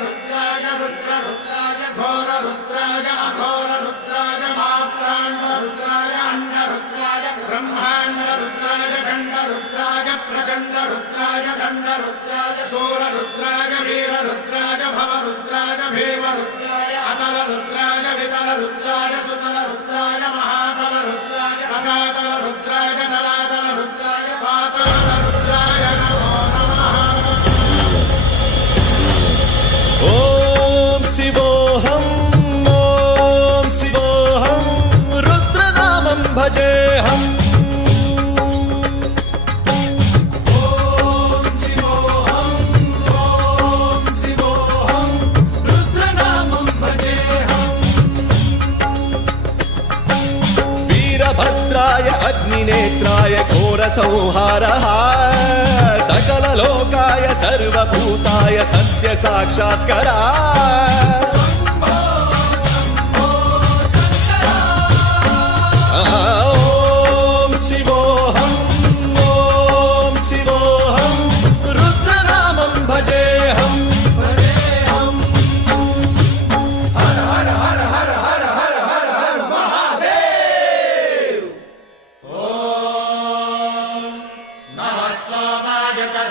रुद्राय रुद्ररुद्राय घोररुद्राय अघोररुद्राय मात्राण्डरुद्राय अण्डरुद्राय ब्रह्माण्डरुद्राय खण्डरुद्राय प्रचण्डरुद्राय दण्डरुद्राय शूररुद्राय वीररुद्राय भवरुद्राय भीमरुद्राय अतलरुद्राय वितलरुद्राय सुतलरुद्राय महातलरुद्राय रसातलरुद्राय दलातलरुद्राय पातालरुद्राय नमो नमः। ओम शिवोऽहं रुद्रनामं भजेऽहम्। वीरभद्राय अग्निनेत्राय घोरसंहारः सकललोकाय सर्वभूताय सत्यसाक्षात्करा। ॐ शिवोऽहं रुद्रनामं भजेऽहम्।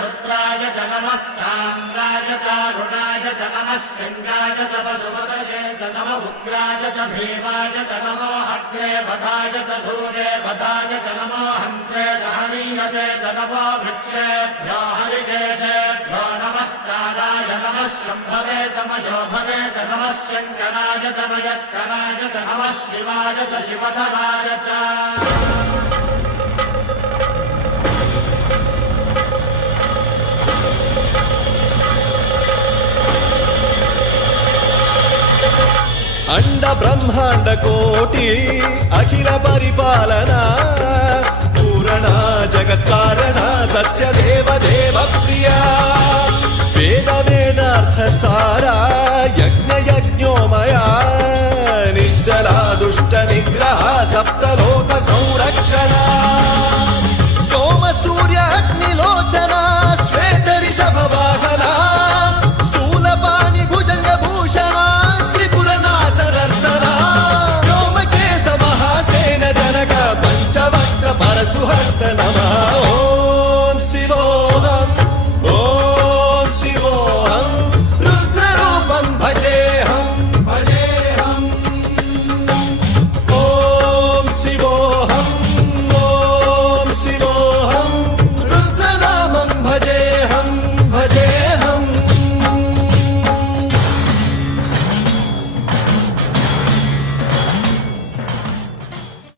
रुद्राय च नमस्ताम्राय तारुणाय च नमः शृङ्गाय च पशुपतये च नमः उग्राय च भीमाय च नमो अग्रे वधाय च धूरे वधाय च नमो हन्त्रे च हनीयसे च नमो वृक्षेभ्यो हरिकेशेभ्यो नमस्काराय नमः शम्भवे च मयोभवे च नमः शङ्कराय च मयस्कराय च नमः शिवाय च शिवधराय च। अंड ब्रह्मांड कोटि अखिल परिपालना पूरणा जगत्कारणा सत्य देव देव प्रिया वेद वेदार्थ सारा यज्ञ यज्ञोमया निश्चला दुष्ट निग्रह सप्तलोक संरक्षणा सोम सूर्य अग्निलोचना श्वेत ऋषभ वाहना शूलपाणि भुजंग भूषणा व्योमकेश महासेन जनक पंचवक्त्र परशुहस्त नमः।